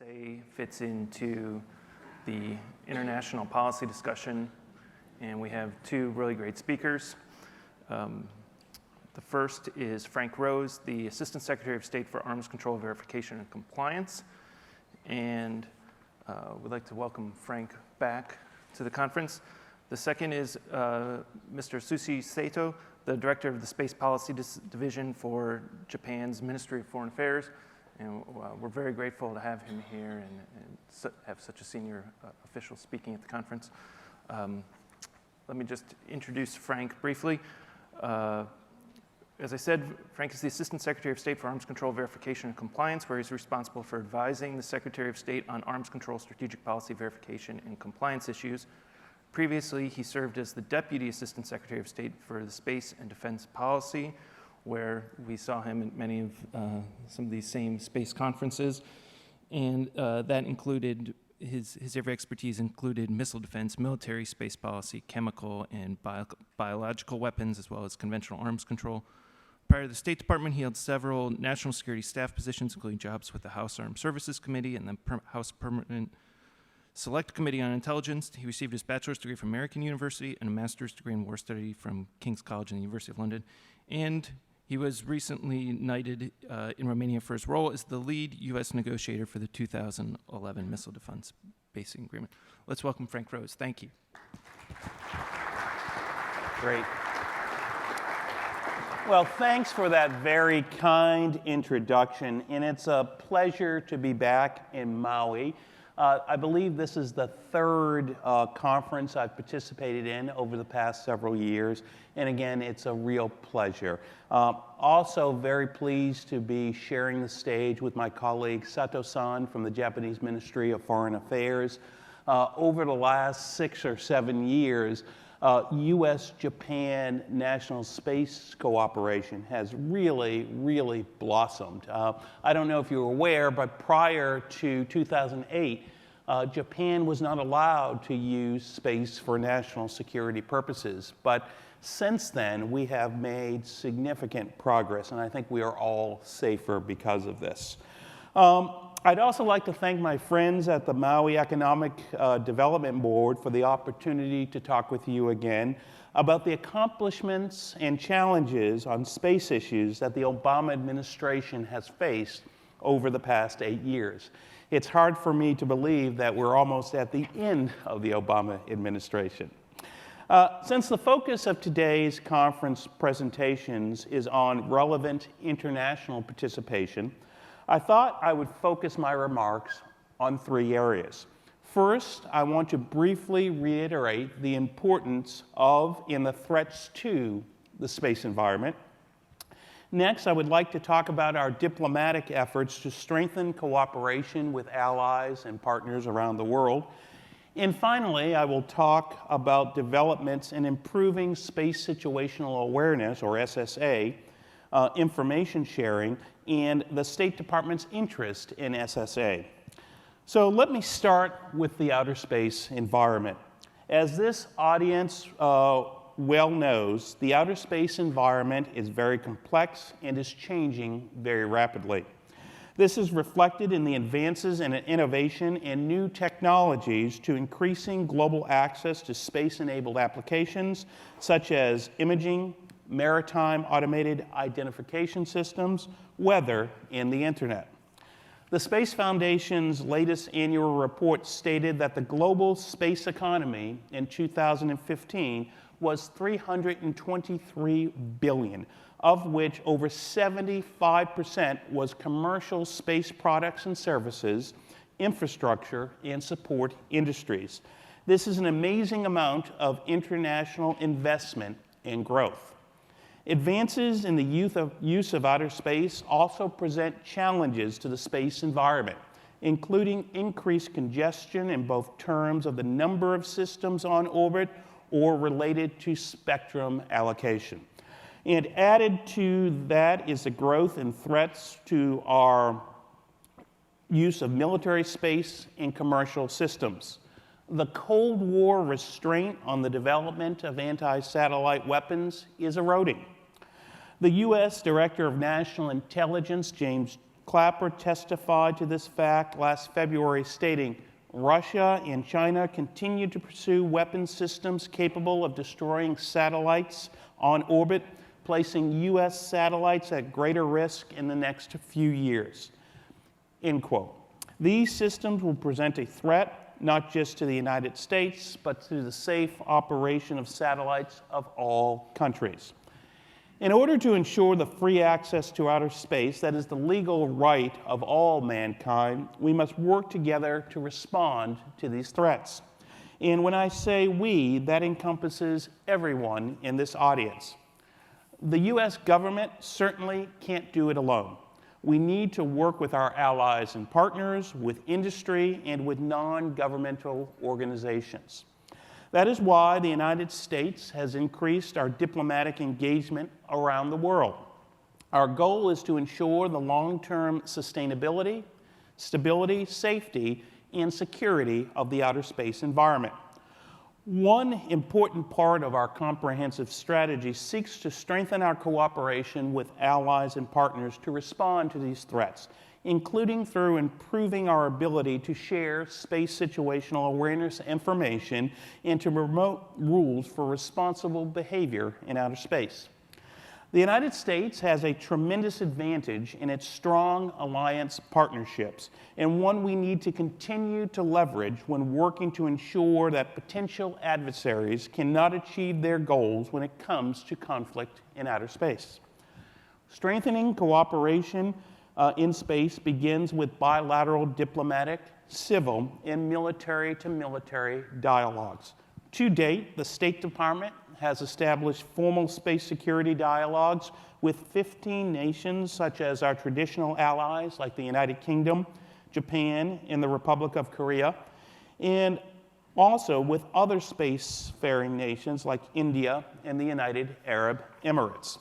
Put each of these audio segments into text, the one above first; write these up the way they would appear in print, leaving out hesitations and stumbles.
USA fits into the international policy discussion, and we have two really great speakers. The first is Frank Rose, the Assistant Secretary of State for Arms Control Verification and Compliance, and we'd like to welcome Frank back to the conference. The second is Mr. Atsushi Saito, the Director of the Space Policy Division for Japan's Ministry of Foreign Affairs. And we're very grateful to have him here and have such a senior official speaking at the conference. Let me just introduce Frank briefly. As I said, Frank is the Assistant Secretary of State for Arms Control Verification and Compliance, where he's responsible for advising the Secretary of State on arms control strategic policy verification and compliance issues. Previously, he served as the Deputy Assistant Secretary of State for the Space and Defense Policy, where we saw him at many of some of these same space conferences. And that included, his area of expertise included missile defense, military space policy, chemical and biological weapons, as well as conventional arms control. Prior to the State Department, he held several national security staff positions, including jobs with the House Armed Services Committee and the House Permanent Select Committee on Intelligence. He received his bachelor's degree from American University and a master's degree in war study from King's College and the University of London. And he was recently knighted in Romania for his role as the lead U.S. negotiator for the 2011 Missile Defense Basing Agreement. Let's welcome Frank Rose. Thank you. Great. Well, thanks for that very kind introduction, and it's a pleasure to be back in Maui. I believe this is the third conference I've participated in over the past several years, and again, it's a real pleasure. Also very pleased to be sharing the stage with my colleague Sato-san from the Japanese Ministry of Foreign Affairs. Over the last 6 or 7 years, U.S.-Japan national space cooperation has really, really blossomed. I don't know if you're aware, but prior to 2008, Japan was not allowed to use space for national security purposes. But since then, we have made significant progress, and I think we are all safer because of this. I'd also like to thank my friends at the Maui Economic Development Board for the opportunity to talk with you again about the accomplishments and challenges on space issues that the Obama administration has faced over the past 8 years. It's hard for me to believe that we're almost at the end of the Obama administration. Since the focus of today's conference presentations is on relevant international participation, I thought I would focus my remarks on 3 areas. First, I want to briefly reiterate the importance of and the threats to the space environment. Next, I would like to talk about our diplomatic efforts to strengthen cooperation with allies and partners around the world. And finally, I will talk about developments in improving space situational awareness, or SSA, information sharing, and the State Department's interest in SSA. So let me start with the outer space environment. As this audience well knows, the outer space environment is very complex and is changing very rapidly. This is reflected in the advances in innovation and new technologies to increasing global access to space-enabled applications such as imaging, maritime automated identification systems, weather, and the internet. The Space Foundation's latest annual report stated that the global space economy in 2015 was $323 billion, of which over 75% was commercial space products and services, infrastructure, and support industries. This is an amazing amount of international investment and growth. Advances in the use of outer space also present challenges to the space environment, including increased congestion in both terms of the number of systems on orbit or related to spectrum allocation. And added to that is the growth in threats to our use of military space and commercial systems. The Cold War restraint on the development of anti-satellite weapons is eroding. The U.S. Director of National Intelligence, James Clapper testified to this fact last February, stating, "Russia and China continue to pursue weapon systems capable of destroying satellites on orbit, placing U.S. satellites at greater risk in the next few years." End quote. These systems will present a threat not just to the United States, but to the safe operation of satellites of all countries. In order to ensure the free access to outer space, that is the legal right of all mankind, we must work together to respond to these threats. And when I say we, that encompasses everyone in this audience. The U.S. government certainly can't do it alone. We need to work with our allies and partners, with industry, and with non-governmental organizations. That is why the United States has increased our diplomatic engagement around the world. Our goal is to ensure the long-term sustainability, stability, safety, and security of the outer space environment. One important part of our comprehensive strategy seeks to strengthen our cooperation with allies and partners to respond to these threats, including through improving our ability to share space situational awareness information and to promote rules for responsible behavior in outer space. The United States has a tremendous advantage in its strong alliance partnerships, and one we need to continue to leverage when working to ensure that potential adversaries cannot achieve their goals when it comes to conflict in outer space. Strengthening cooperation in space begins with bilateral diplomatic, civil, and military-to-military dialogues. To date, the State Department has established formal space security dialogues with 15 nations, such as our traditional allies like the United Kingdom, Japan, and the Republic of Korea, and also with other spacefaring nations like India and the United Arab Emirates.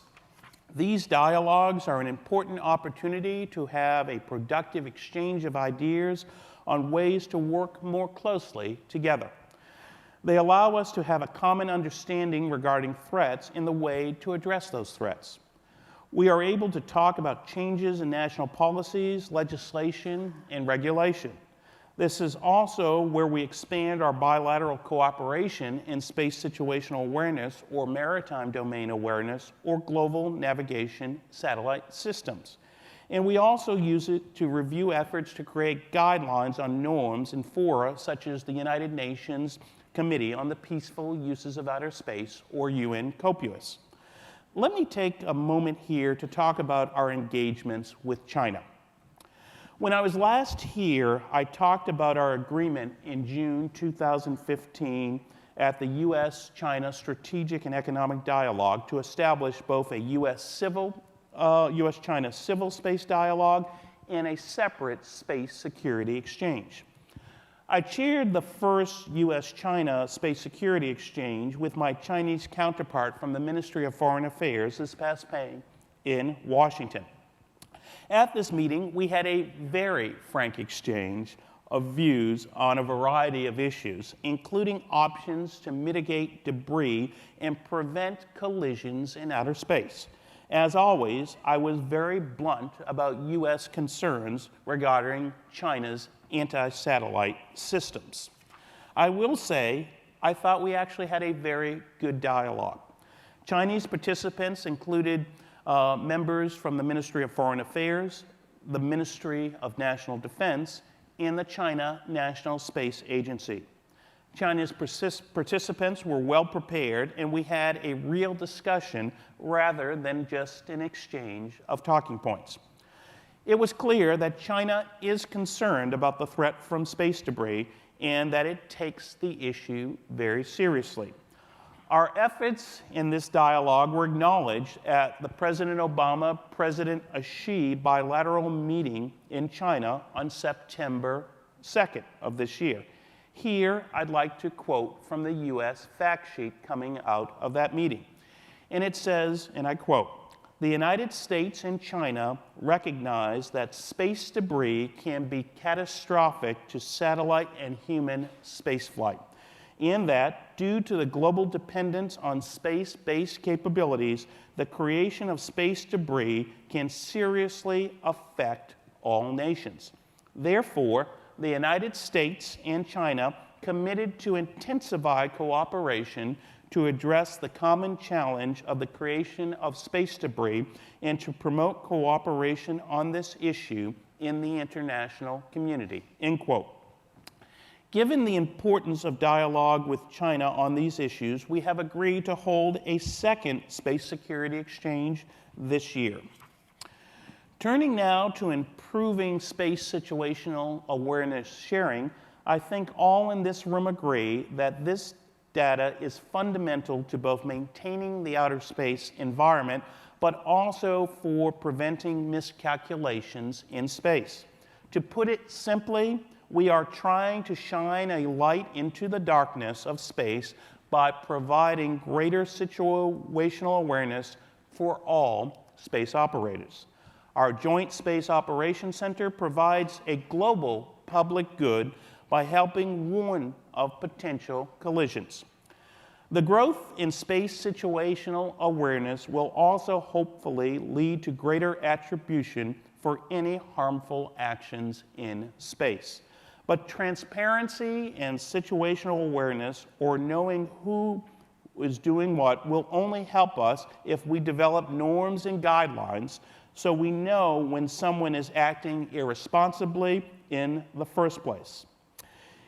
These dialogues are an important opportunity to have a productive exchange of ideas on ways to work more closely together. They allow us to have a common understanding regarding threats and the way to address those threats. We are able to talk about changes in national policies, legislation, and regulation. This is also where we expand our bilateral cooperation in space situational awareness or maritime domain awareness or global navigation satellite systems. And we also use it to review efforts to create guidelines on norms in fora such as the United Nations Committee on the Peaceful Uses of Outer Space, or UN COPUOS. Let me take a moment here to talk about our engagements with China. When I was last here, I talked about our agreement in June 2015 at the U.S.-China Strategic and Economic Dialogue to establish both a U.S.-China civil space dialogue and a separate space security exchange. I chaired the first U.S.-China Space Security Exchange with my Chinese counterpart from the Ministry of Foreign Affairs this past May in Washington. At this meeting, we had a very frank exchange of views on a variety of issues, including options to mitigate debris and prevent collisions in outer space. As always, I was very blunt about U.S. concerns regarding China's anti-satellite systems. I will say, I thought we actually had a very good dialogue. Chinese participants included members from the Ministry of Foreign Affairs, the Ministry of National Defense, and the China National Space Agency. China's participants were well prepared, and we had a real discussion rather than just an exchange of talking points. It was clear that China is concerned about the threat from space debris and that it takes the issue very seriously. Our efforts in this dialogue were acknowledged at the President Obama-President Xi bilateral meeting in China on September 2nd of this year. Here, I'd like to quote from the U.S. fact sheet coming out of that meeting. And it says, and I quote, "The United States and China recognize that space debris can be catastrophic to satellite and human spaceflight, and that, due to the global dependence on space-based capabilities, the creation of space debris can seriously affect all nations. Therefore, the United States and China committed to intensify cooperation to address the common challenge of the creation of space debris and to promote cooperation on this issue in the international community, end quote. Given the importance of dialogue with China on these issues, we have agreed to hold a second space security exchange this year. Turning now to improving space situational awareness sharing, I think all in this room agree that this data is fundamental to both maintaining the outer space environment, but also for preventing miscalculations in space. To put it simply, we are trying to shine a light into the darkness of space by providing greater situational awareness for all space operators. Our Joint Space Operations Center provides a global public good by helping warn of potential collisions. The growth in space situational awareness will also hopefully lead to greater attribution for any harmful actions in space. But transparency and situational awareness, or knowing who is doing what, will only help us if we develop norms and guidelines so we know when someone is acting irresponsibly in the first place.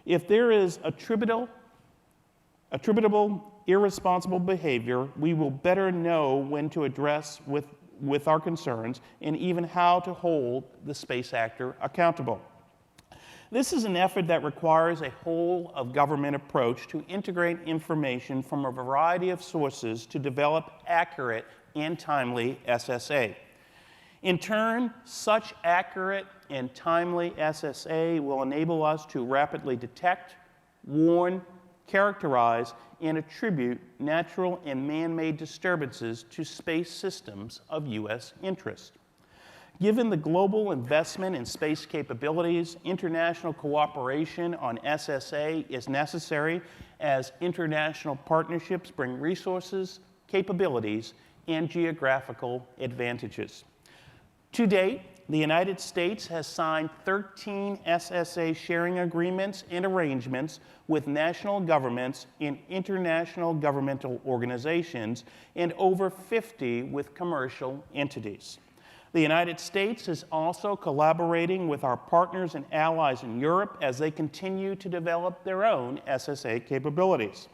If there is attributable irresponsible behavior, we will better know when to address with our concerns and even how to hold the space actor accountable. This is an effort that requires a whole-of-government approach to integrate information from a variety of sources to develop accurate and timely SSA. In turn, such accurate and timely SSA will enable us to rapidly detect, warn, characterize, and attribute natural and man-made disturbances to space systems of U.S. interest. Given the global investment in space capabilities, international cooperation on SSA is necessary as international partnerships bring resources, capabilities, and geographical advantages. To date, the United States has signed 13 SSA sharing agreements and arrangements with national governments and international governmental organizations, and over 50 with commercial entities. The United States is also collaborating with our partners and allies in Europe as they continue to develop their own SSA capabilities.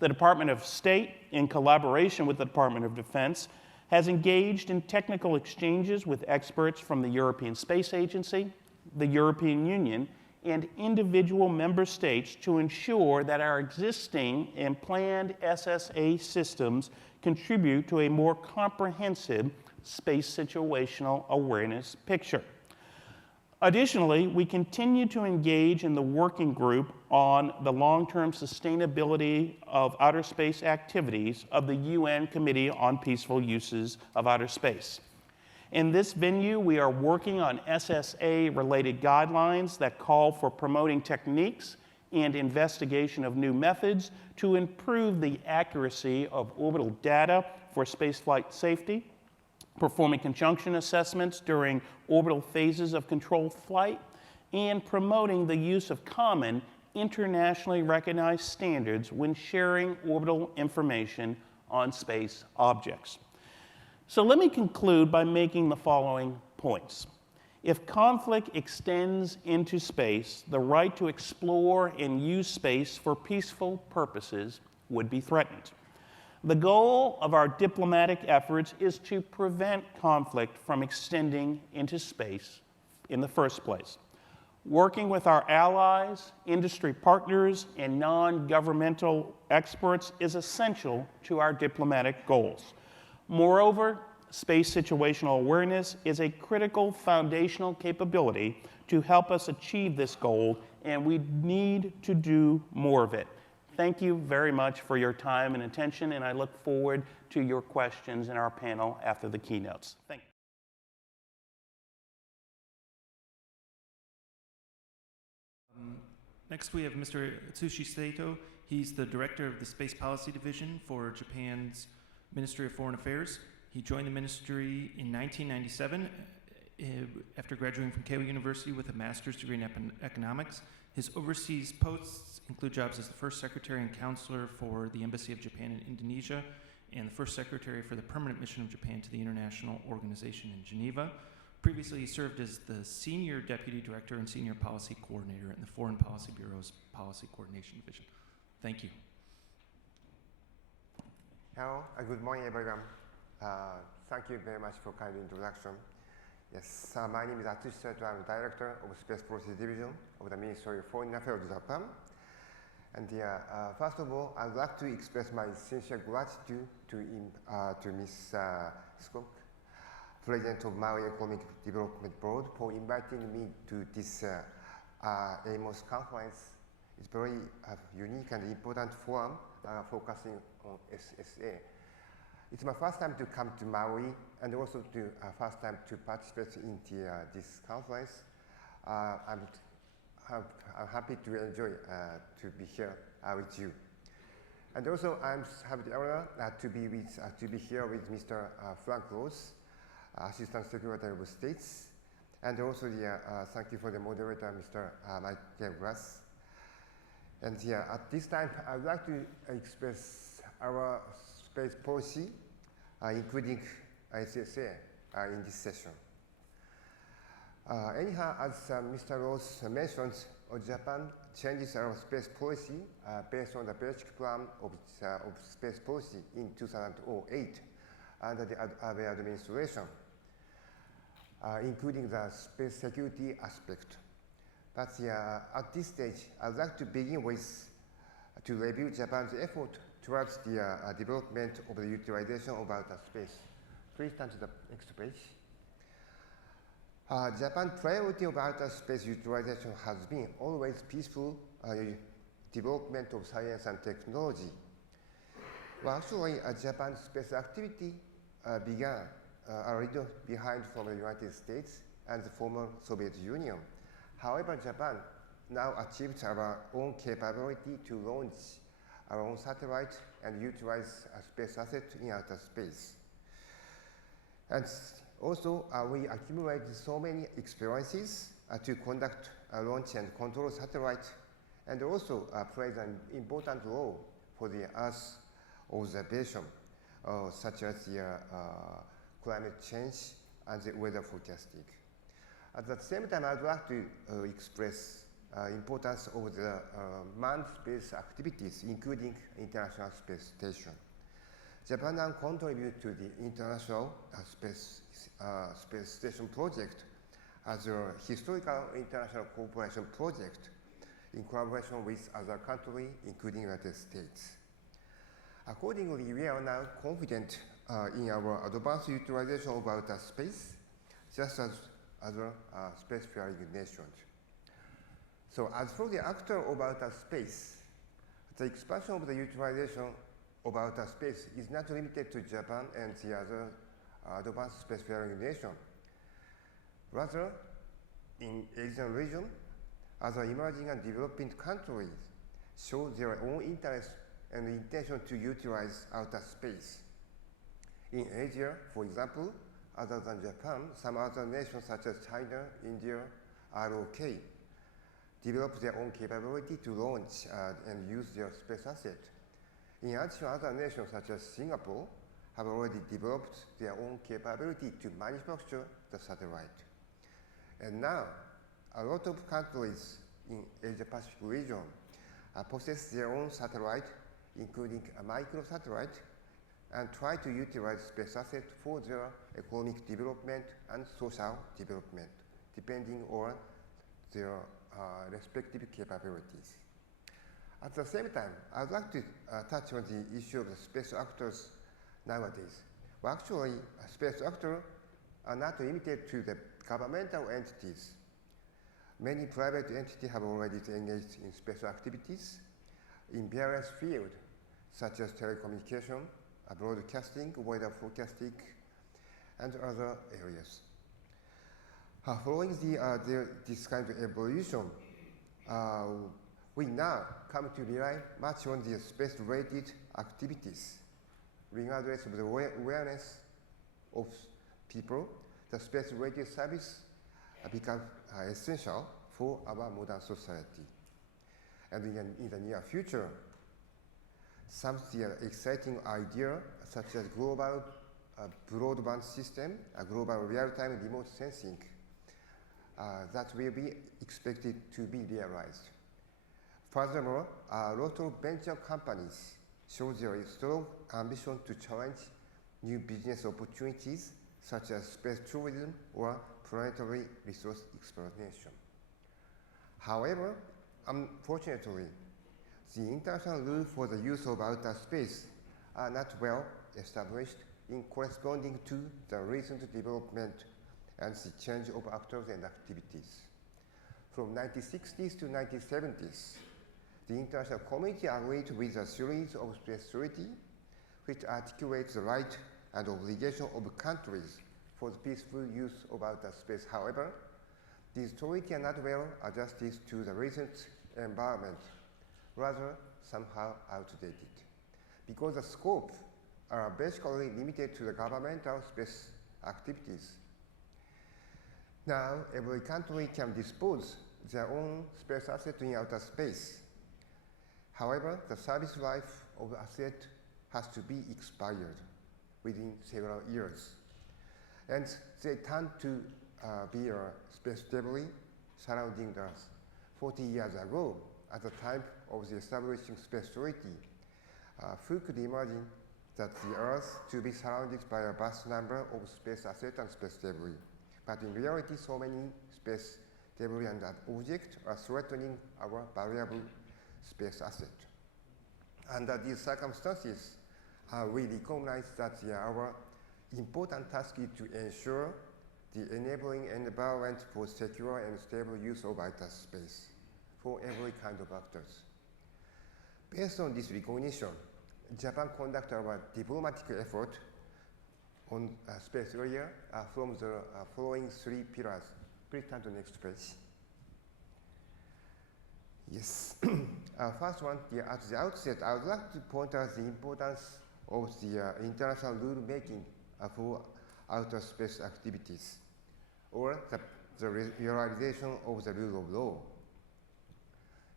The Department of State, in collaboration with the Department of Defense, has engaged in technical exchanges with experts from the European Space Agency, the European Union, and individual member states to ensure that our existing and planned SSA systems contribute to a more comprehensive space situational awareness picture. Additionally, we continue to engage in the working group on the long-term sustainability of outer space activities of the UN Committee on Peaceful Uses of Outer Space. In this venue, we are working on SSA-related guidelines that call for promoting techniques and investigation of new methods to improve the accuracy of orbital data for spaceflight safety, performing conjunction assessments during orbital phases of controlled flight, and promoting the use of common, internationally recognized standards when sharing orbital information on space objects. So let me conclude by making the following points. If conflict extends into space, the right to explore and use space for peaceful purposes would be threatened. The goal of our diplomatic efforts is to prevent conflict from extending into space in the first place. Working with our allies, industry partners, and non-governmental experts is essential to our diplomatic goals. Moreover, space situational awareness is a critical foundational capability to help us achieve this goal, and we need to do more of it. Thank you very much for your time and attention, and I look forward to your questions in our panel after the keynotes. Thank you. Next, we have Mr. Atsushi Saito. He's the director of the Space Policy Division for Japan's Ministry of Foreign Affairs. He joined the ministry in 1997 After graduating from Keio University with a master's degree in economics, his overseas posts include jobs as the first secretary and counselor for the Embassy of Japan in Indonesia and the first secretary for the permanent mission of Japan to the International Organization in Geneva. Previously, he served as the senior deputy director and senior policy coordinator in the Foreign Policy Bureau's Policy Coordination Division. Thank you. Hello, good morning, everyone. Thank you very much for kind introduction. Yes, my name is Atsushi Saito. I'm Director of Space Policy Division of the Ministry of Foreign Affairs of Japan. And first of all, I'd like to express my sincere gratitude to Ms. Skok, President of Maui Economic Development Board, for inviting me to this AMOS Conference. It's very unique and important forum focusing on SSA. It's my first time to come to Maui and also first time to participate in this conference. I'm happy to enjoy to be here with you. And also I have the honor to be here with Mr. Frank Gruss, Assistant Secretary of State, and also thank you for the moderator, Mr. Michael Gruss. And at this time, I would like to express our space policy, including SSA, in this session. Anyhow, as Mr. Ross mentioned, Japan changes our space policy based on the basic plan of space policy in 2008 under the Abe administration, including the space security aspect. But at this stage, I'd like to begin with to review Japan's effort towards the development of the utilization of outer space. Please turn to the next page. Japan's priority of outer space utilization has been always peaceful development of science and technology. Well, actually, Japan's space activity began a little behind from the United States and the former Soviet Union. However, Japan now achieved our own capability to launch our own satellite and utilize a space asset in outer space. And also, we accumulated so many experiences to conduct a launch and control satellite, and also plays an important role for the Earth observation, such as the climate change and the weather forecasting. At the same time, I'd like to express importance of the manned space activities, including International Space Station. Japan now contributes to the International Space Station project as a historical international cooperation project in collaboration with other countries, including the United States. Accordingly, we are now confident in our advanced utilization of outer space, just as other spacefaring nations. So as for the actor of outer space, the expansion of the utilization of outer space is not limited to Japan and the other advanced spacefaring nations. Rather, in Asian region, other emerging and developing countries show their own interest and intention to utilize outer space. In Asia, for example, other than Japan, some other nations such as China, India, ROK develop their own capability to launch and use their space asset. In addition, other nations such as Singapore have already developed their own capability to manufacture the satellite. And now, a lot of countries in Asia-Pacific region possess their own satellite, including a microsatellite, and try to utilize space assets for their economic development and social development, depending on their respective capabilities. At the same time, I'd like to touch on the issue of the space actors nowadays. Well, actually, space actors are not limited to the governmental entities. Many private entities have already engaged in space activities in various fields, such as telecommunication, broadcasting, weather forecasting, and other areas. Following this kind of evolution, we now come to rely much on the space-related activities, regardless of the awareness of people. the space-related service become essential for our modern society. And in the near future, some exciting ideas such as global broadband system, a global real-time remote sensing, that will be expected to be realized. Furthermore, a lot of venture companies show their strong ambition to challenge new business opportunities such as space tourism or planetary resource exploitation. However, unfortunately, the international rules for the use of outer space are not well established in corresponding to the recent development and the change of actors and activities. From 1960s to 1970s, the international community agreed with a series of space treaties which articulates the right and obligation of countries for the peaceful use of outer space. However, these treaties are not well adjusted to the recent environment, rather somehow outdated, because the scope are basically limited to the governmental space activities. Now, every country can dispose their own space asset in outer space. However, the service life of the asset has to be expired within several years. And they tend to be a space debris surrounding the Earth. 40 years ago, at the time of the establishing space treaty, who could imagine that the Earth to be surrounded by a vast number of space assets and space debris? But in reality, so many space debris and objects are threatening our valuable space asset. Under these circumstances, we recognize that our important task is to ensure the enabling environment for secure and stable use of outer space for every kind of actors. Based on this recognition, Japan conducted our diplomatic effort on space area from the following three pillars. Please turn to the next page. Yes. First one, at the outset, I would like to point out the importance of the international rule making for outer space activities, or the realization of the rule of law.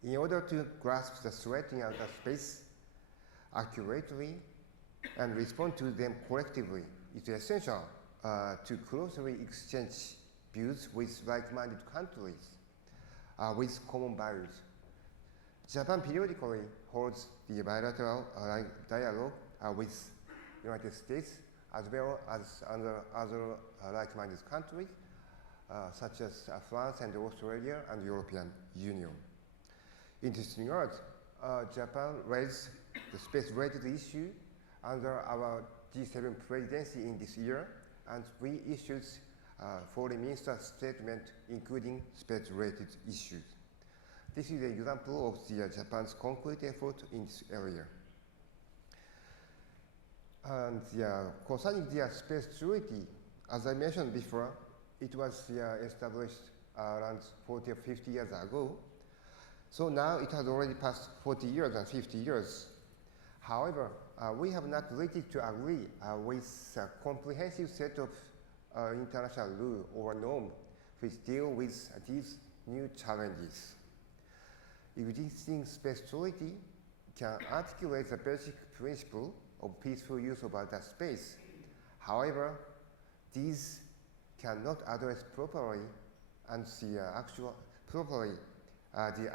In order to grasp the threat in outer space accurately and respond to them collectively, it's essential to closely exchange views with like-minded countries with common values. Japan periodically holds the bilateral dialogue with the United States as well as other like-minded countries such as France and Australia and European Union. Interesting enough, Japan raised the space-related issue under our G7 presidency in this year, and we issued foreign minister statement including space-related issues. This is an example of Japan's concrete effort in this area. And concerning the space treaty, as I mentioned before, it was established around 40 or 50 years ago. So now it has already passed 40 years and 50 years. However, we have not reached to agree with a comprehensive set of international rules or norms which deal with these new challenges. Existing space treaty can articulate the basic principle of peaceful use of outer space. However, these cannot address properly and the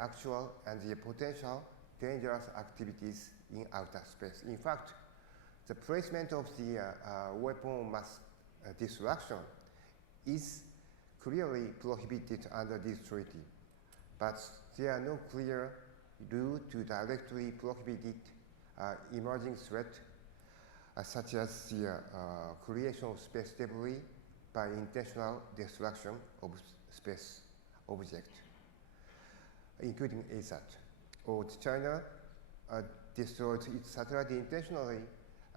actual and the potential dangerous activities in outer space. In fact, the placement of the weapon of mass destruction is clearly prohibited under this treaty, but there are no clear rules to directly prohibit emerging threats such as the creation of space debris by intentional destruction of space objects, including ASAT. Or China destroyed its satellite intentionally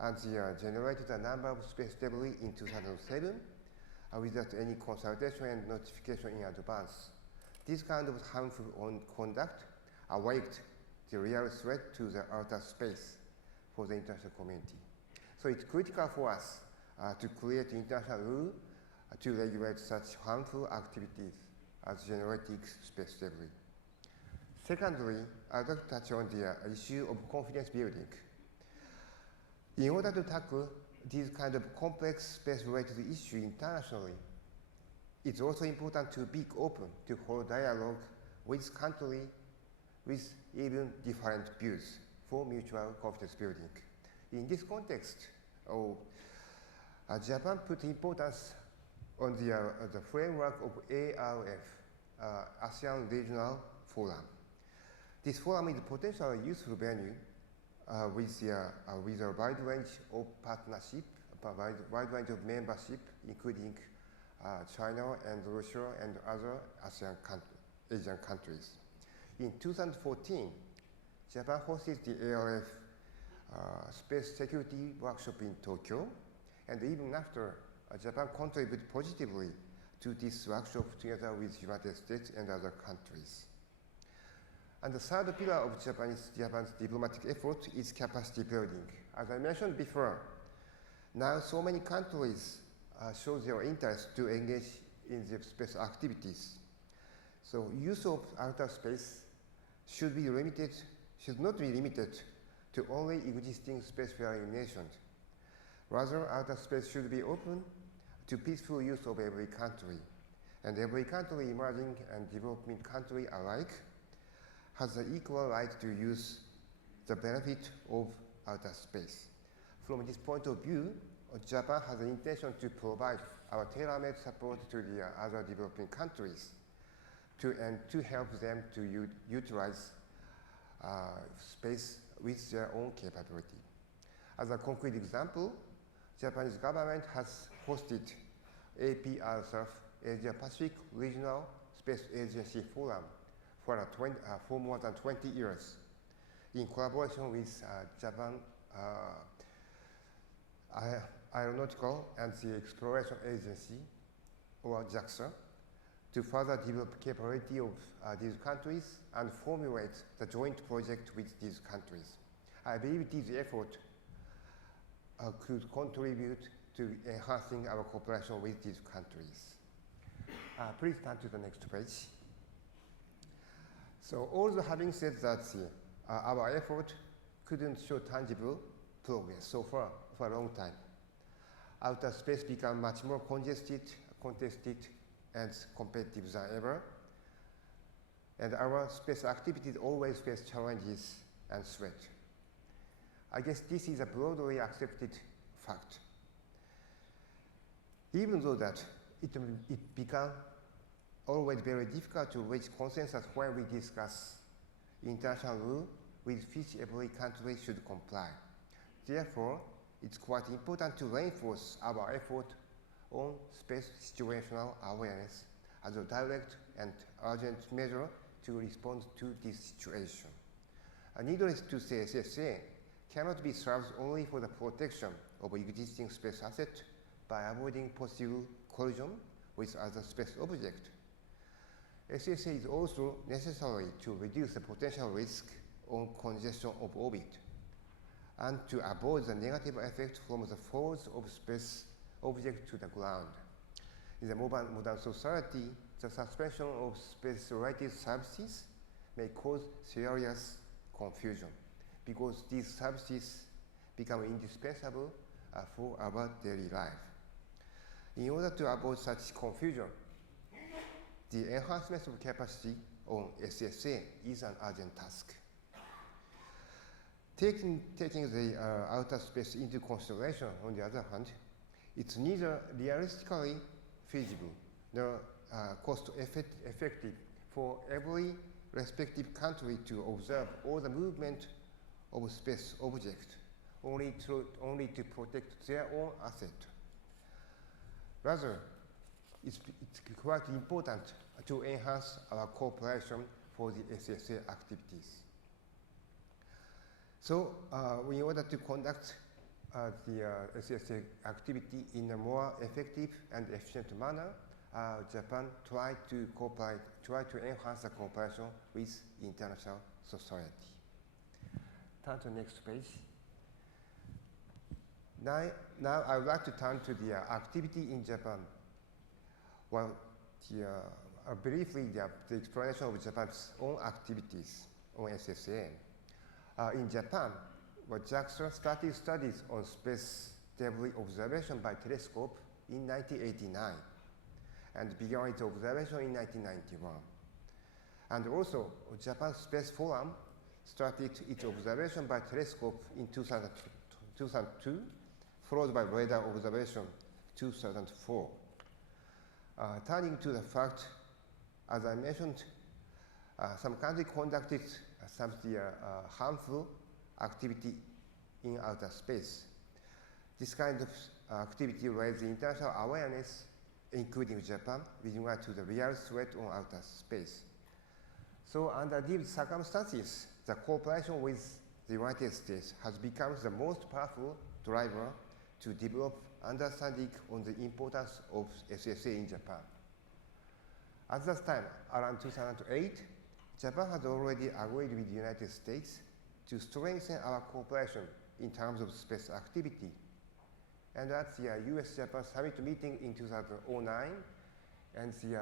and generated a number of space debris in 2007 without any consultation and notification in advance. This kind of harmful conduct awakened the real threat to the outer space for the international community. So it's critical for us to create international rules to regulate such harmful activities as generating space debris. Secondly, I'd like to touch on the issue of confidence building. In order to tackle these kind of complex space-related issues internationally, it's also important to be open to hold dialogue with countries with even different views for mutual confidence building. In this context, Japan put importance on the framework of ARF, ASEAN Regional Forum. This forum is a potentially useful venue with a wide range of partnership, wide range of membership, including China and Russia and other Asian countries. In 2014, Japan hosted the ARF Space Security Workshop in Tokyo, and even after, Japan contributed positively to this workshop together with the United States and other countries. And the third pillar of Japan's diplomatic effort is capacity building. As I mentioned before, now so many countries show their interest to engage in the space activities. So use of outer space should not be limited to only existing spacefaring nations. Rather, outer space should be open to peaceful use of every country. And every country, emerging and developing country alike, has the equal right to use the benefit of outer space. From this point of view, Japan has an intention to provide our tailor-made support to the other developing countries and to help them to utilize space with their own capability. As a concrete example, Japanese government has hosted APRSURF, Asia Pacific Regional Space Agency Forum, for more than 20 years, in collaboration with Japan Aeronautical and the Exploration Agency, or JAXA, to further develop capability of these countries and formulate the joint project with these countries. I believe this effort could contribute to enhancing our cooperation with these countries. Please turn to the next page. So although having said that, our effort couldn't show tangible progress so far for a long time. Outer space became much more congested, contested, and competitive than ever. And our space activities always face challenges and threats. I guess this is a broadly accepted fact. Even though that it became always very difficult to reach consensus when we discuss international rules with which every country should comply. Therefore, it's quite important to reinforce our effort on space situational awareness as a direct and urgent measure to respond to this situation. Needless to say, SSA cannot be served only for the protection of existing space assets by avoiding possible collision with other space objects. SSA is also necessary to reduce the potential risk on congestion of orbit and to avoid the negative effect from the falls of space objects to the ground. In the modern society, the suspension of space-related services may cause serious confusion because these services become indispensable for our daily life. In order to avoid such confusion, the enhancement of capacity on SSA is an urgent task. Taking the outer space into consideration, on the other hand, it's neither realistically feasible nor cost-effective for every respective country to observe all the movement of space objects only to protect their own asset. Rather, it's quite important to enhance our cooperation for the SSA activities. So, in order to conduct the SSA activity in a more effective and efficient manner, Japan tried to enhance the cooperation with international society. Turn to the next page. Now I would like to turn to the activity in Japan Well, briefly, the explanation of Japan's own activities on SSA. In Japan, JAXA started studies on space debris observation by telescope in 1989 and began its observation in 1991. And also, Japan Space Forum started its observation by telescope in 2002, followed by radar observation 2004. Turning to the fact, as I mentioned, some countries conducted some harmful activity in outer space. This kind of activity raised international awareness, including Japan, with regard to the real threat on outer space. So under these circumstances, the cooperation with the United States has become the most powerful driver to develop understanding on the importance of SSA in Japan. At that time, around 2008, Japan had already agreed with the United States to strengthen our cooperation in terms of space activity. And at the US-Japan Summit meeting in 2009 and the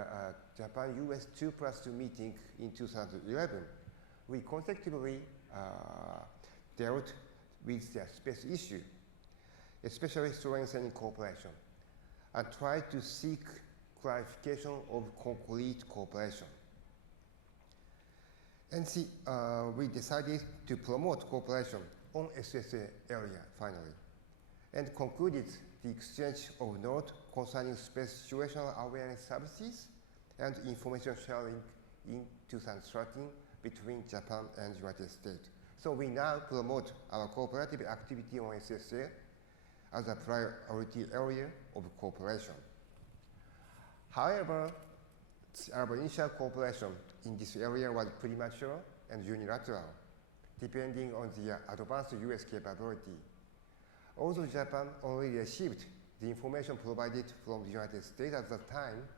Japan-US 2+2 meeting in 2011, we consecutively dealt with the space issue, especially strengthening cooperation, and tried to seek clarification of concrete cooperation. And we decided to promote cooperation on SSA area finally, and concluded the exchange of notes concerning space situational awareness services and information sharing in 2013 between Japan and United States. So we now promote our cooperative activity on SSA as a priority area of cooperation. However, our initial cooperation in this area was premature and unilateral, depending on the advanced US capability. Although Japan already received the information provided from the United States at that time,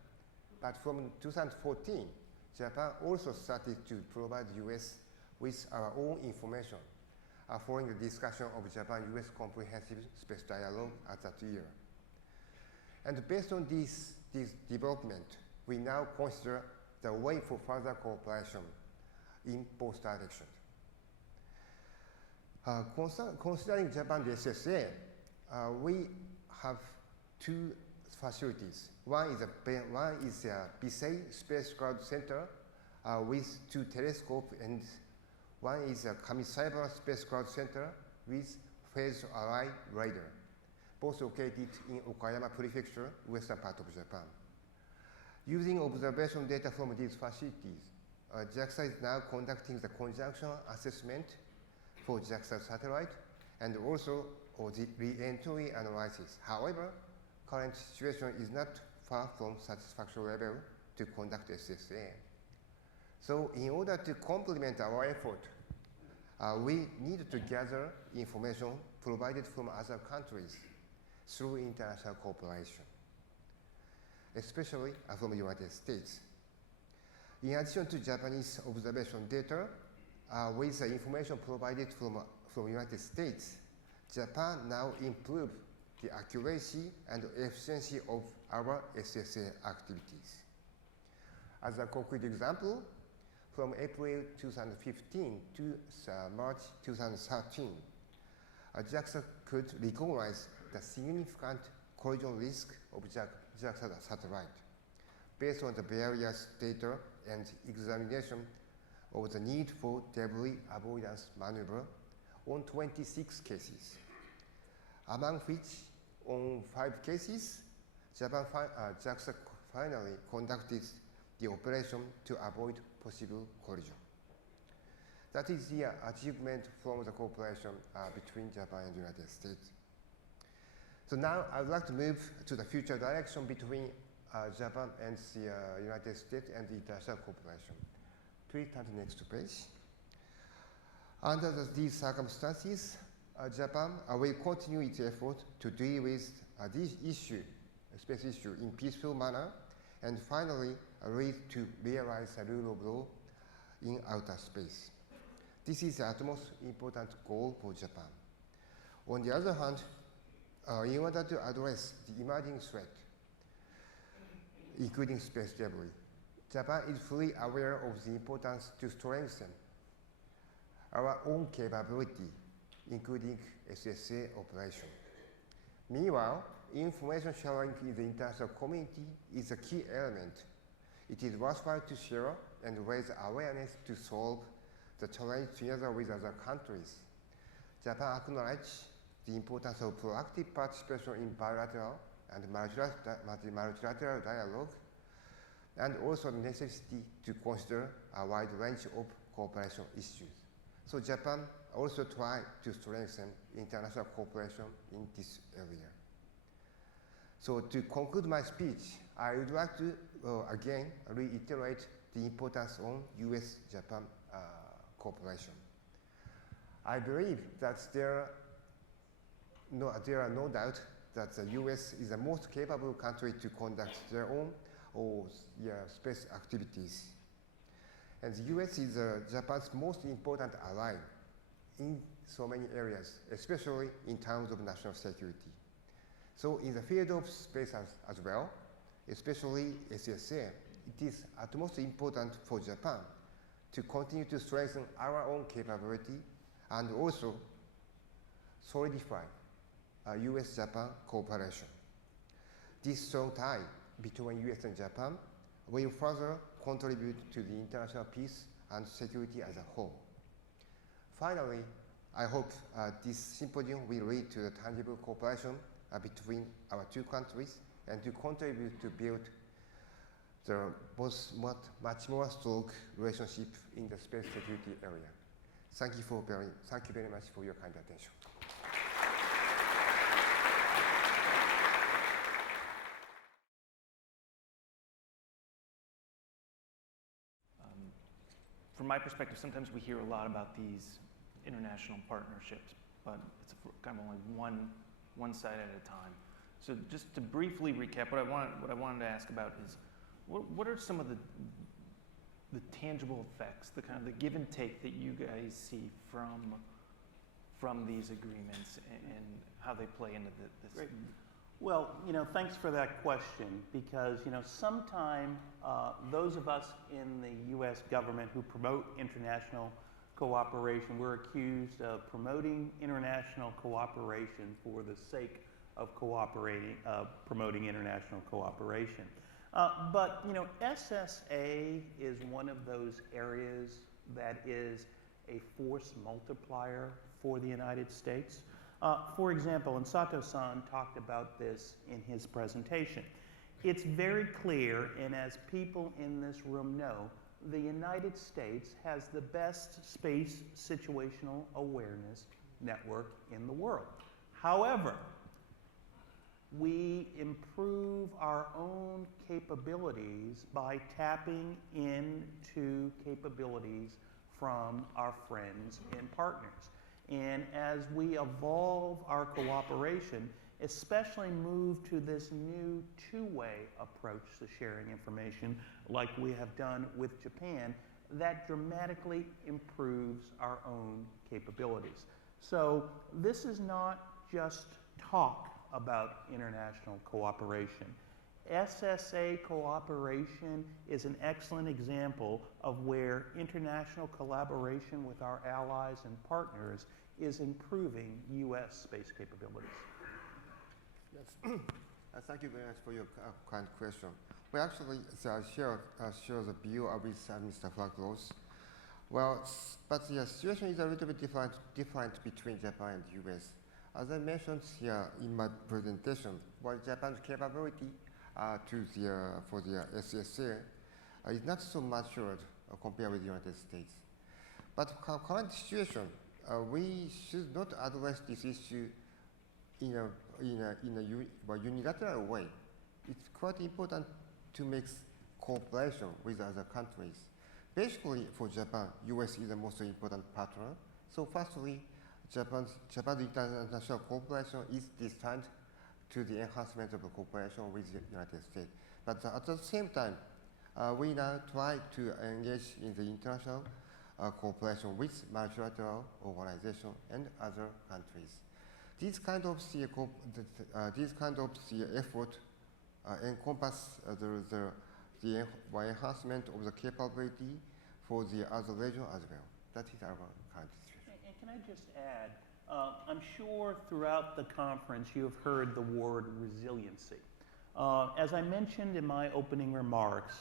but from 2014, Japan also started to provide the US with our own information, following the discussion of Japan-US Comprehensive Space Dialogue at that year. And based on this development, we now consider the way for further cooperation in both directions. Considering Japan the SSA, we have two facilities. One is a Bisei Space Cloud Center with 2 telescopes, and one is a Kamisawa Space Cloud Center with phase array radar, both located in Okayama Prefecture, western part of Japan. Using observation data from these facilities, JAXA is now conducting the conjunction assessment for JAXA satellite and also the re-entry analysis. However, current situation is not far from satisfactory level to conduct SSA. So in order to complement our effort, we need to gather information provided from other countries through international cooperation, especially from the United States. In addition to Japanese observation data, with the information provided from United States, Japan now improved the accuracy and efficiency of our SSA activities. As a concrete example, from April 2015 to March 2013, JAXA could recognize the significant collision risk of JAXA satellite based on the various data and examination of the need for debris avoidance maneuver on 26 cases, among which on 5 cases, JAXA finally conducted the operation to avoid possible collision. That is the achievement from the cooperation between Japan and the United States. So now I would like to move to the future direction between Japan and the United States and the international cooperation. Please turn to the next page. Under these circumstances, Japan will continue its effort to deal with this issue, space issue, in peaceful manner, and finally lead to realize the rule of law in outer space. This is the utmost important goal for Japan. On the other hand, in order to address the emerging threat, including space debris. Japan is fully aware of the importance to strengthen our own capability, including SSA operation. Meanwhile, information sharing in the international community is a key element. It is worthwhile to share and raise awareness to solve the challenge together with other countries. Japan acknowledges the importance of proactive participation in bilateral and multilateral dialogue, and also the necessity to consider a wide range of cooperation issues. So Japan also tried to strengthen international cooperation in this area. So to conclude my speech, I would like to again reiterate the importance on US-Japan cooperation. I believe that there are no doubt that the US is the most capable country to conduct their own space activities. And the US is Japan's most important ally in so many areas, especially in terms of national security. So in the field of space as well, especially SSA, it is utmost important for Japan to continue to strengthen our own capability and also solidify US-Japan cooperation. This strong tie between US and Japan will further contribute to the international peace and security as a whole. Finally, I hope this symposium will lead to a tangible cooperation between our two countries and to contribute to build the much more strong relationship in the space security area. Thank you very much for your kind attention. From my perspective, sometimes we hear a lot about these international partnerships, but it's kind of only one side at a time. So just to briefly recap, what I wanted to ask about is, what are some of the tangible effects, the kind of the give and take that you guys see from these agreements and how they play into this? Great. Well, thanks for that question, because, sometime those of us in the U.S. government who promote international cooperation, we're accused of promoting international cooperation for the sake of promoting international cooperation. But SSA is one of those areas that is a force multiplier for the United States. For example, and Sato-san talked about this in his presentation, it's very clear, and as people in this room know, the United States has the best space situational awareness network in the world. However, we improve our own capabilities by tapping into capabilities from our friends and partners. And as we evolve our cooperation, especially move to this new two-way approach to sharing information like we have done with Japan, that dramatically improves our own capabilities. So this is not just talk about international cooperation. SSA cooperation is an excellent example of where international collaboration with our allies and partners is improving U.S. space capabilities. Yes. Thank you very much for your kind question. We actually share the view of Mr. Flaglos. Well, but the situation is a little bit different between Japan and U.S. As I mentioned here in my presentation, while Japan's capability for the SSA is not so matured compared with the United States. But current situation, we should not address this issue in a unilateral way. It's quite important to make cooperation with other countries. Basically, for Japan, US is the most important partner. So firstly, Japan's international cooperation is destined to the enhancement of cooperation with the United States. But at the same time, we now try to engage in the international cooperation with multilateral organizations and other countries. These kind of effort encompass the enhancement of the capability for the other region as well. That is our current situation. And can I just add, I'm sure throughout the conference you have heard the word resiliency. As I mentioned in my opening remarks,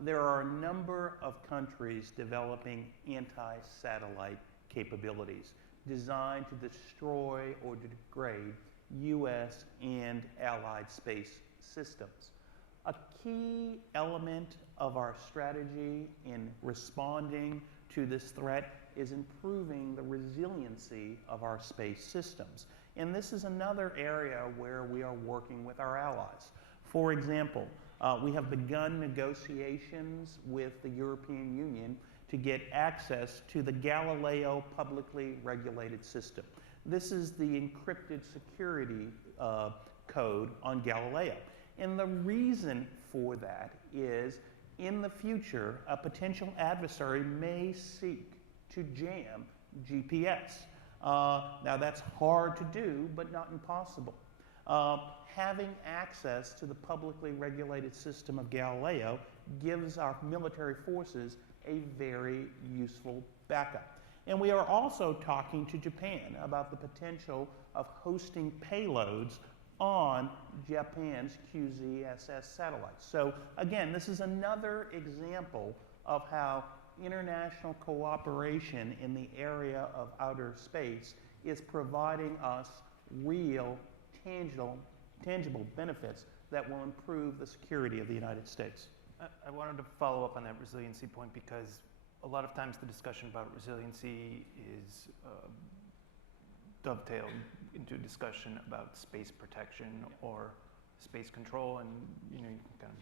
there are a number of countries developing anti-satellite capabilities designed to destroy or degrade U.S. and allied space systems. A key element of our strategy in responding to this threat is improving the resiliency of our space systems. And this is another area where we are working with our allies. For example, we have begun negotiations with the European Union to get access to the Galileo publicly regulated system. This is the encrypted security code on Galileo. And the reason for that is, in the future, a potential adversary may seek to jam GPS. Now that's hard to do, but not impossible. Having access to the publicly regulated system of Galileo gives our military forces a very useful backup. And we are also talking to Japan about the potential of hosting payloads on Japan's QZSS satellites. So again, this is another example of how international cooperation in the area of outer space is providing us real, tangible benefits that will improve the security of the United States. I wanted to follow up on that resiliency point because a lot of times the discussion about resiliency is dovetailed into a discussion about space protection or space control, and you can kind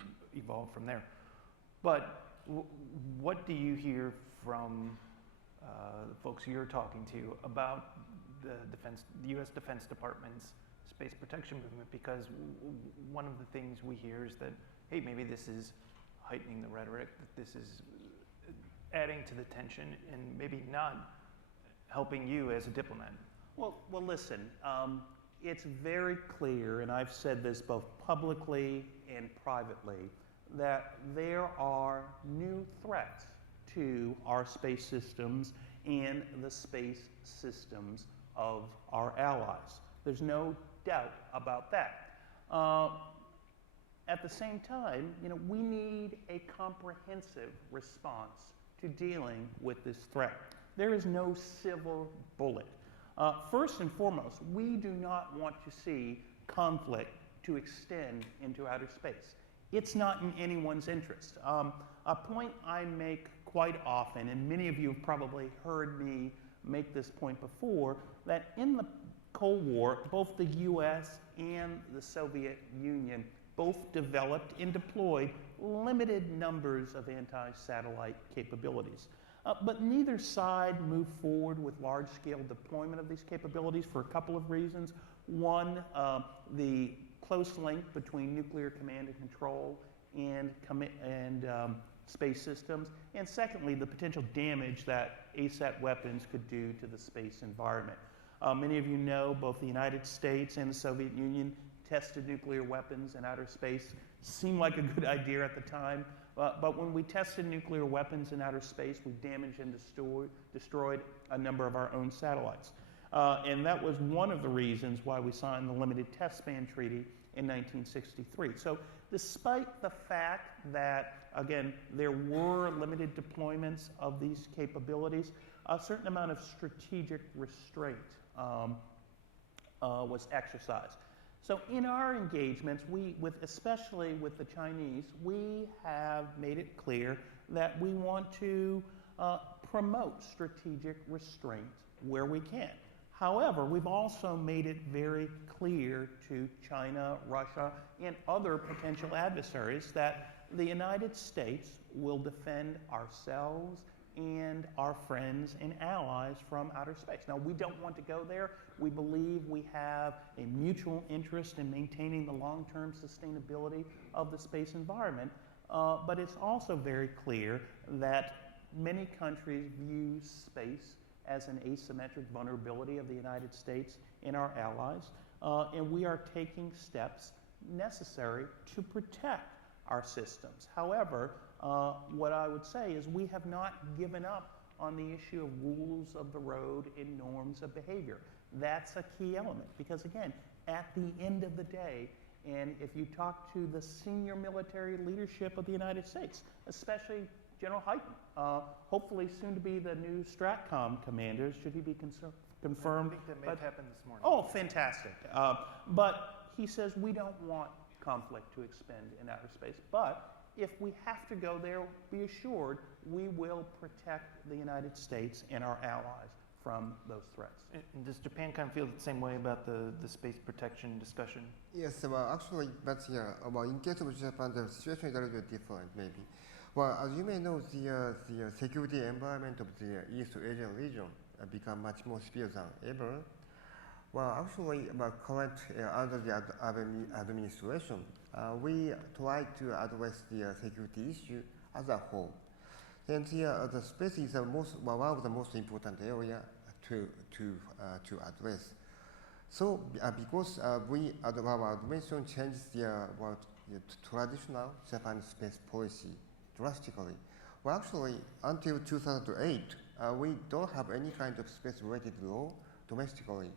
of evolve from there. But what do you hear from the folks you're talking to about the U.S. Defense Department's space protection movement? Because one of the things we hear is that, hey, maybe this is heightening the rhetoric, that this is adding to the tension and maybe not helping you as a diplomat. Well, listen, it's very clear, and I've said this both publicly and privately, that there are new threats to our space systems and the space systems of our allies. There's no doubt about that. At the same time, we need a comprehensive response to dealing with this threat. There is no silver bullet. First and foremost, we do not want to see conflict to extend into outer space. It's not in anyone's interest. A point I make quite often, and many of you have probably heard me make this point before, that in the Cold War, both the US and the Soviet Union both developed and deployed limited numbers of anti-satellite capabilities. But neither side moved forward with large-scale deployment of these capabilities for a couple of reasons. One, the close link between nuclear command and control and space systems. And secondly, the potential damage that ASAT weapons could do to the space environment. Many of you know both the United States and the Soviet Union tested nuclear weapons in outer space. Seemed like a good idea at the time. But when we tested nuclear weapons in outer space, we damaged and destroyed a number of our own satellites. And that was one of the reasons why we signed the Limited Test Ban Treaty in 1963. So despite the fact that, again, there were limited deployments of these capabilities, a certain amount of strategic restraint was exercised. So in our engagements, especially with the Chinese, we have made it clear that we want to promote strategic restraint where we can. However, we've also made it very clear to China, Russia, and other potential adversaries that the United States will defend ourselves and our friends and allies from outer space. Now, we don't want to go there. We believe we have a mutual interest in maintaining the long-term sustainability of the space environment, but it's also very clear that many countries view space as an asymmetric vulnerability of the United States and our allies, and we are taking steps necessary to protect our systems. However, what I would say is we have not given up on the issue of rules of the road and norms of behavior. That's a key element because, again, at the end of the day, and if you talk to the senior military leadership of the United States, especially General Hyten, hopefully soon to be the new STRATCOM commander, should he be confirmed? I think that may have happened this morning. Oh, fantastic. But he says we don't want conflict to expend in outer space. But if we have to go there, be assured we will protect the United States and our allies from those threats. And does Japan kind of feel the same way about the space protection discussion? Yes, well, actually, but yeah, well, in case of Japan, the situation is a little bit different, maybe. Well, as you may know, the security environment of the East Asian region become much more severe than ever. Well, actually, current under the administration, we try to address the security issue as a whole. And the space is one of the most important area to address. So, because our administration changed the traditional Japanese space policy drastically. Well, actually, until 2008, we don't have any kind of space-related law domestically.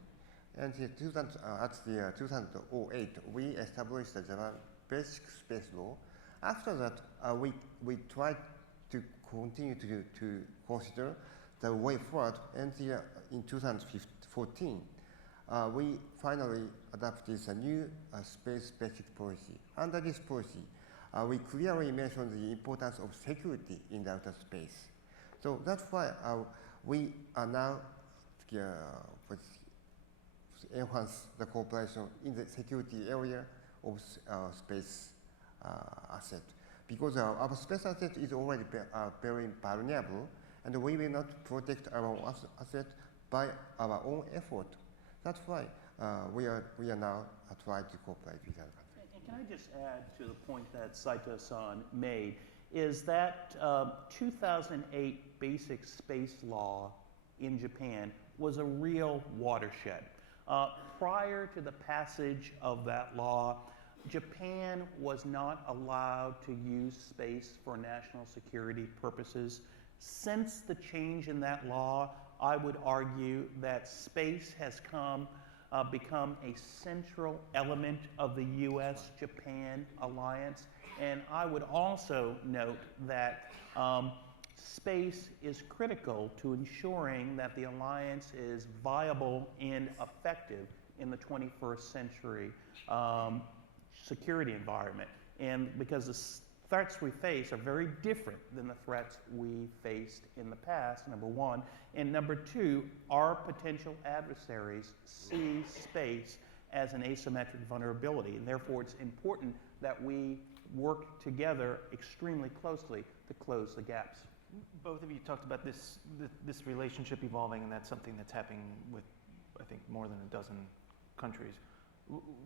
And at the 2008, we established the Japan Basic Space Law. After that, we tried to continue to consider the way forward. And in 2014, we finally adopted a new space basic policy. Under this policy, we clearly mentioned the importance of security in the outer space. So that's why we are now enhance the cooperation in the security area of space asset. Because our space asset is already very vulnerable, and we will not protect our asset by our own effort. That's why we are now trying to cooperate with other countries. And can I just add to the point that Saito-san made, is that 2008 Basic Space Law in Japan was a real watershed. Prior to the passage of that law, Japan was not allowed to use space for national security purposes. Since the change in that law, I would argue that space has become a central element of the U.S.-Japan alliance. And I would also note that space is critical to ensuring that the alliance is viable and effective in the 21st century security environment. And because the threats we face are very different than the threats we faced in the past, number one. And number two, our potential adversaries see space as an asymmetric vulnerability. And therefore, it's important that we work together extremely closely to close the gaps. Both of you talked about this relationship evolving, and that's something that's happening with, I think, more than a dozen countries.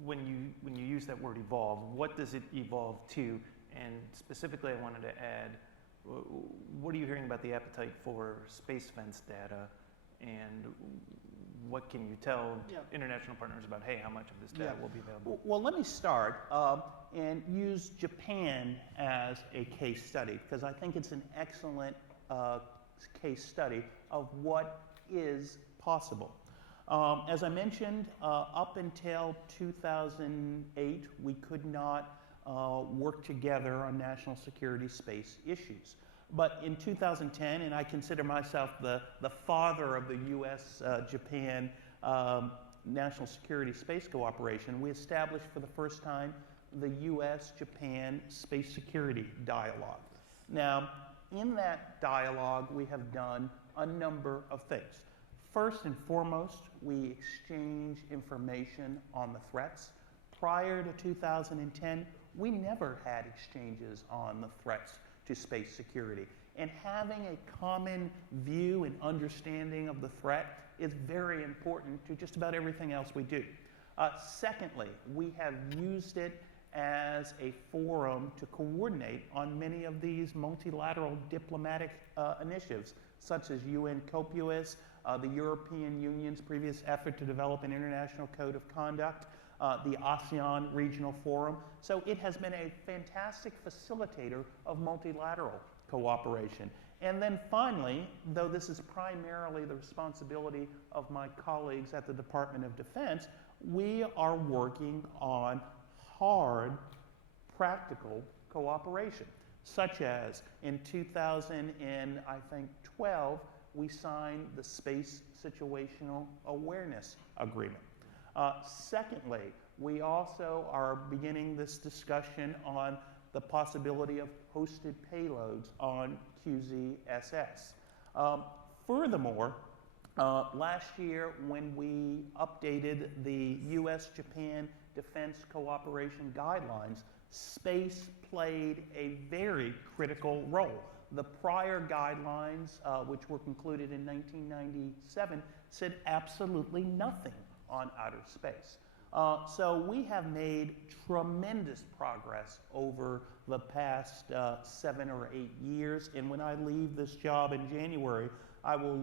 When you use that word evolve, what does it evolve to? And specifically, I wanted to add, what are you hearing about the appetite for space fence data, and what can you tell international partners about, hey, how much of this data will be available? Well, let me start and use Japan as a case study, because I think it's an excellent case study of what is possible. As I mentioned, up until 2008, we could not work together on national security space issues. But in 2010, and I consider myself the father of the U.S.-Japan national security space cooperation, we established for the first time the U.S.-Japan space security dialogue. Now, in that dialogue, we have done a number of things. First and foremost, we exchange information on the threats. Prior to 2010, we never had exchanges on the threats to space security. And having a common view and understanding of the threat is very important to just about everything else we do. Secondly, we have used it as a forum to coordinate on many of these multilateral diplomatic initiatives, such as UN COPUOS, the European Union's previous effort to develop an international code of conduct, the ASEAN Regional Forum. So it has been a fantastic facilitator of multilateral cooperation. And then finally, though this is primarily the responsibility of my colleagues at the Department of Defense, we are working on hard, practical cooperation, such as in 2012, we signed the Space Situational Awareness Agreement. Secondly, we also are beginning this discussion on the possibility of hosted payloads on QZSS. Furthermore, last year when we updated the US-Japan Defense Cooperation Guidelines, space played a very critical role. The prior guidelines, which were concluded in 1997, said absolutely nothing on outer space. So we have made tremendous progress over the past 7 or 8 years, and when I leave this job in January, I will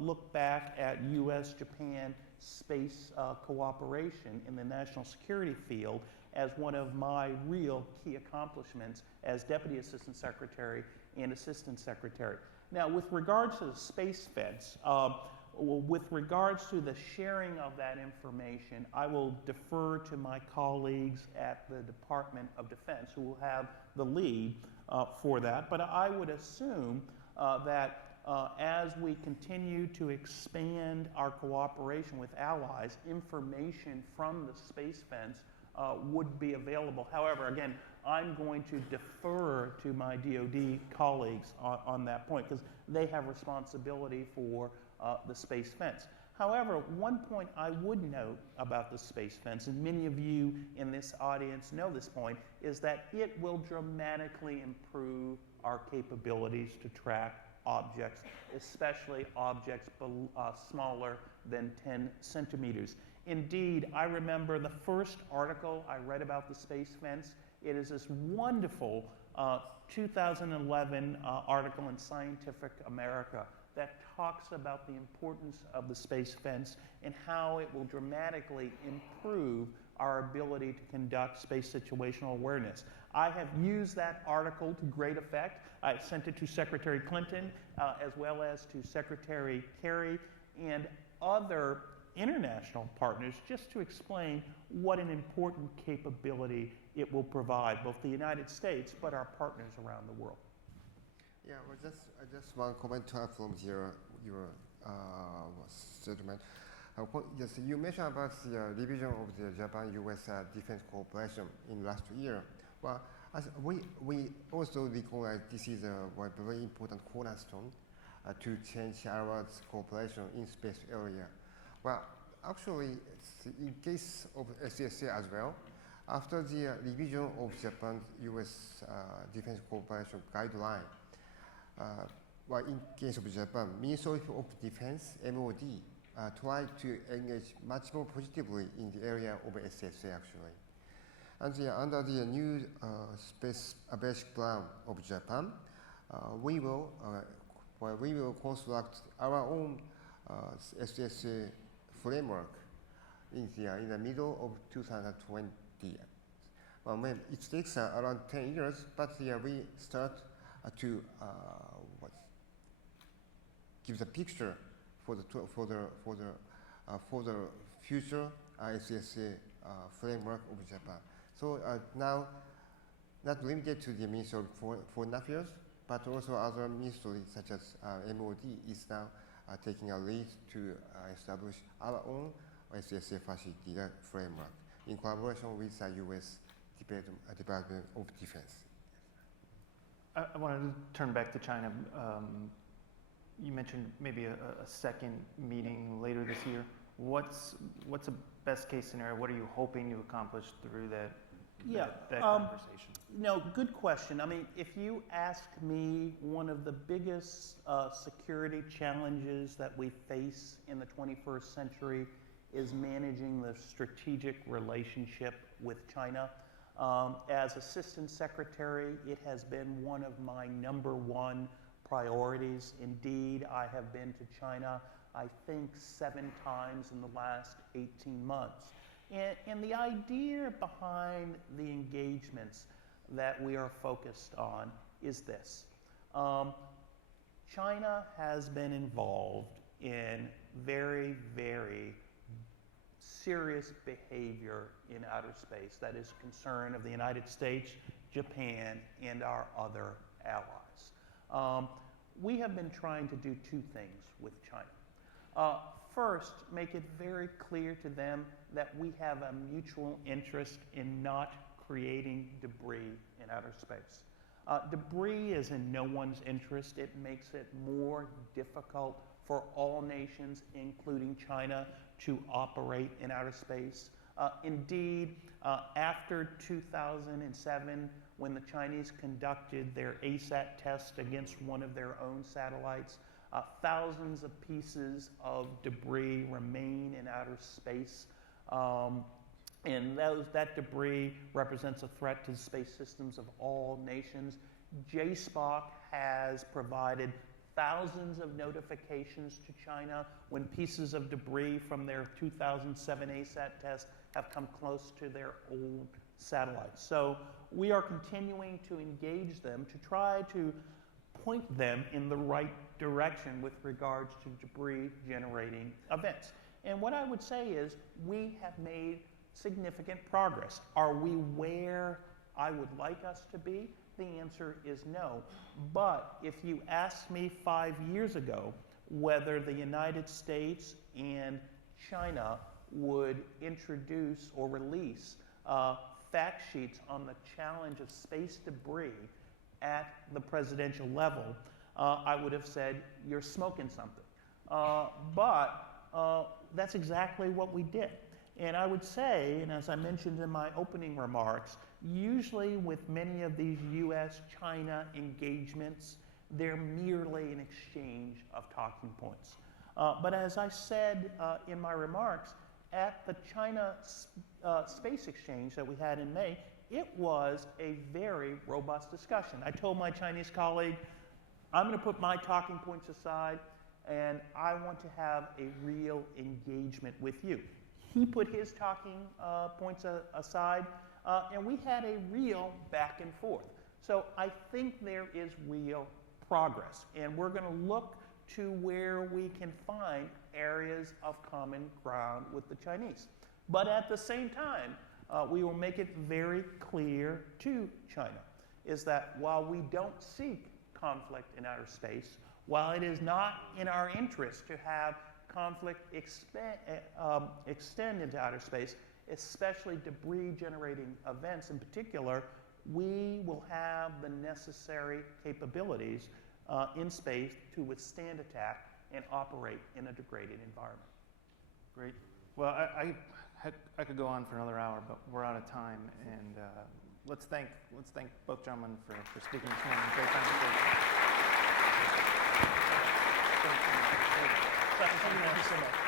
look back at US-Japan space cooperation in the national security field as one of my real key accomplishments as Deputy Assistant Secretary and Assistant Secretary. Now, with regards to the space fence, with regards to the sharing of that information, I will defer to my colleagues at the Department of Defense who will have the lead for that. But I would assume that as we continue to expand our cooperation with allies, information from the space fence would be available. However, again, I'm going to defer to my DoD colleagues on that point because they have responsibility for the space fence. However, one point I would note about the space fence, and many of you in this audience know this point, is that it will dramatically improve our capabilities to track objects, especially objects smaller than 10 centimeters. Indeed, I remember the first article I read about the space fence. It is this wonderful 2011 article in Scientific America that talks about the importance of the space fence and how it will dramatically improve our ability to conduct space situational awareness. I have used that article to great effect. I sent it to Secretary Clinton as well as to Secretary Kerry and other international partners just to explain what an important capability it will provide both the United States but our partners around the world. Yeah, well, just one comment to add from your statement. Yes, you mentioned about the revision of the Japan-US defense cooperation in last year. Well, as we also recognize this is a very important cornerstone to change our cooperation in space area. Well, actually, in case of SSA as well, after the revision of Japan-US defense cooperation guideline, well, in case of Japan, Ministry of Defense, MOD, tried to engage much more positively in the area of SSA actually. And under the new space basic plan of Japan, we will construct our own SSA framework in the middle of 2020. Well, it takes around 10 years, but we start to give the picture for the future SSA framework of Japan. So now, not limited to the Ministry of Foreign Affairs, but also other ministries such as MOD is now taking a lead to establish our own SSA facility framework in collaboration with the U.S. Department of Defense. I wanted to turn back to China. You mentioned maybe a second meeting later this year. What's a best case scenario? What are you hoping to accomplish through that conversation? No, good question. I mean, if you ask me, one of the biggest security challenges that we face in the 21st century is managing the strategic relationship with China. As Assistant Secretary, it has been one of my #1 priorities. Indeed, I have been to China, I think, 7 times in the last 18 months. And the idea behind the engagements that we are focused on is this. China has been involved in very, very serious behavior in outer space that is concern of the United States, Japan, and our other allies. We have been trying to do two things with China. First, make it very clear to them that we have a mutual interest in not creating debris in outer space. Debris is in no one's interest. It makes it more difficult for all nations, including China, to operate in outer space. Indeed, after 2007, when the Chinese conducted their ASAT test against one of their own satellites, thousands of pieces of debris remain in outer space. And that debris represents a threat to the space systems of all nations. JSPOC has provided thousands of notifications to China when pieces of debris from their 2007 ASAT test have come close to their old satellites. So we are continuing to engage them to try to point them in the right direction with regards to debris generating events. And what I would say is we have made significant progress. Are we where I would like us to be? The answer is no. But if you asked me 5 years ago whether the United States and China would introduce or release fact sheets on the challenge of space debris at the presidential level, I would have said, you're smoking something. But that's exactly what we did. And I would say, and as I mentioned in my opening remarks, usually with many of these US-China engagements, they're merely an exchange of talking points. But as I said in my remarks, at the China Space Exchange that we had in May, it was a very robust discussion. I told my Chinese colleague, I'm going to put my talking points aside, and I want to have a real engagement with you. He put his talking points aside, and we had a real back and forth. So I think there is real progress, and we're going to look to where we can find areas of common ground with the Chinese. But at the same time, we will make it very clear to China is that while we don't seek conflict in outer space, while it is not in our interest to have conflict extend into outer space, especially debris-generating events in particular, we will have the necessary capabilities in space to withstand attack and operate in a degraded environment. Great. Well, I could go on for another hour, but we're out of time. And let's thank both gentlemen for speaking this morning. Great conversation. Thank you so much.